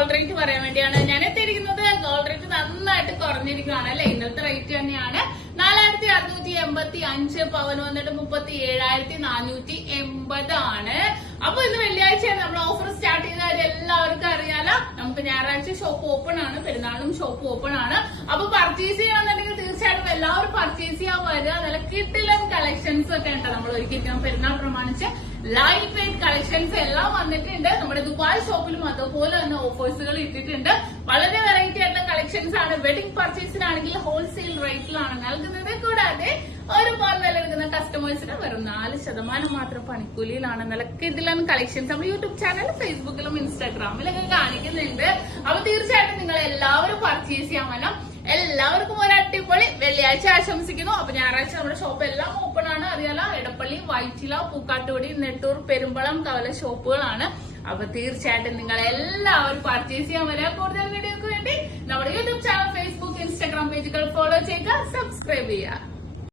Gold rate പറയാൻ വേണ്ടിയാണ് ഞാൻ എത്തിയിരിക്കുന്നത്. ഗോൾഡ് റേറ്റ് നന്നായിട്ട് കുറഞ്ഞിരിക്കുകയാണ് അല്ലെ. ഇന്നത്തെ റേറ്റ് തന്നെയാണ് 4685 പവന് വന്നിട്ട് 37,480 ആണ്. അപ്പൊ ഇന്ന് വെള്ളിയാഴ്ചയാണ് നമ്മൾ ഓഫർ സ്റ്റാർട്ട് ചെയ്ത കാര്യം എല്ലാവർക്കും അറിയാലോ. നമുക്ക് ഞായറാഴ്ച ഷോപ്പ് ഓപ്പൺ ആണ്, പെരുന്നാളും ഷോപ്പ് ഓപ്പൺ ആണ്. അപ്പൊ പർച്ചേസ് ചെയ്യണമെന്നുണ്ടെങ്കിൽ തീർച്ചയായിട്ടും എല്ലാവരും പർച്ചേസ് ചെയ്യാൻ വരിക. നല്ല കിട്ടിലൻ കളക്ഷൻസ് ഒക്കെ ഉണ്ട്. നമ്മൾ ഒരിക്കലും പെരുന്നാൾ പ്രമാണിച്ച് ലൈറ്റ് വെയിറ്റ് കളക്ഷൻസ് എല്ലാം വന്നിട്ടുണ്ട്. നമ്മുടെ ദുബായ് ഷോപ്പിലും അതുപോലെ തന്നെ ഓഫേഴ്സുകൾ ഇട്ടിട്ടുണ്ട്. വളരെ വെറൈറ്റി ആയിട്ടുള്ള കളക്ഷൻസ് ആണ്. വെഡിങ് പർച്ചേസിനാണെങ്കിൽ ഹോൾസെയിൽ റേറ്റിലാണ് നൽകുന്നത്. കൂടാതെ ഒരു പവൻ വില എടുക്കുന്ന കസ്റ്റമേഴ്സിന് വെറും 4% മാത്രം പണിക്കൂലിയിലാണ്. നല്ല കിടിലൻ കളക്ഷൻസ് നമ്മുടെ യൂട്യൂബ് ചാനൽ, ഫേസ്ബുക്കിലും ഇൻസ്റ്റാഗ്രാമിലൊക്കെ കാണിക്കുന്നുണ്ട്. അപ്പൊ തീർച്ചയായിട്ടും നിങ്ങൾ എല്ലാവരും പർച്ചേസ് ചെയ്യാൻ വേണം. എല്ലാവർക്കും ഒരു അടിപൊളി വെള്ളിയാഴ്ച ആശംസിക്കുന്നു. അപ്പൊ ഞായറാഴ്ച നമ്മുടെ ഷോപ്പ് എല്ലാം ഓപ്പൺ ആണ്. അറിയാലോ, എടപ്പള്ളി, വൈറ്റില, പൂക്കാട്ടുപടി, നെട്ടൂർ, പെരുമ്പളം, കവല ഷോപ്പുകളാണ്. അപ്പൊ തീർച്ചയായിട്ടും നിങ്ങൾ എല്ലാവരും പർച്ചേസ് ചെയ്യാൻ വരിക. കൂടുതൽ വീഡിയോക്ക് വേണ്ടി നമ്മുടെ യൂട്യൂബ് ചാനൽ, ഫേസ്ബുക്ക്, ഇൻസ്റ്റാഗ്രാം പേജുകൾ ഫോളോ ചെയ്യുക, സബ്സ്ക്രൈബ് ചെയ്യുക.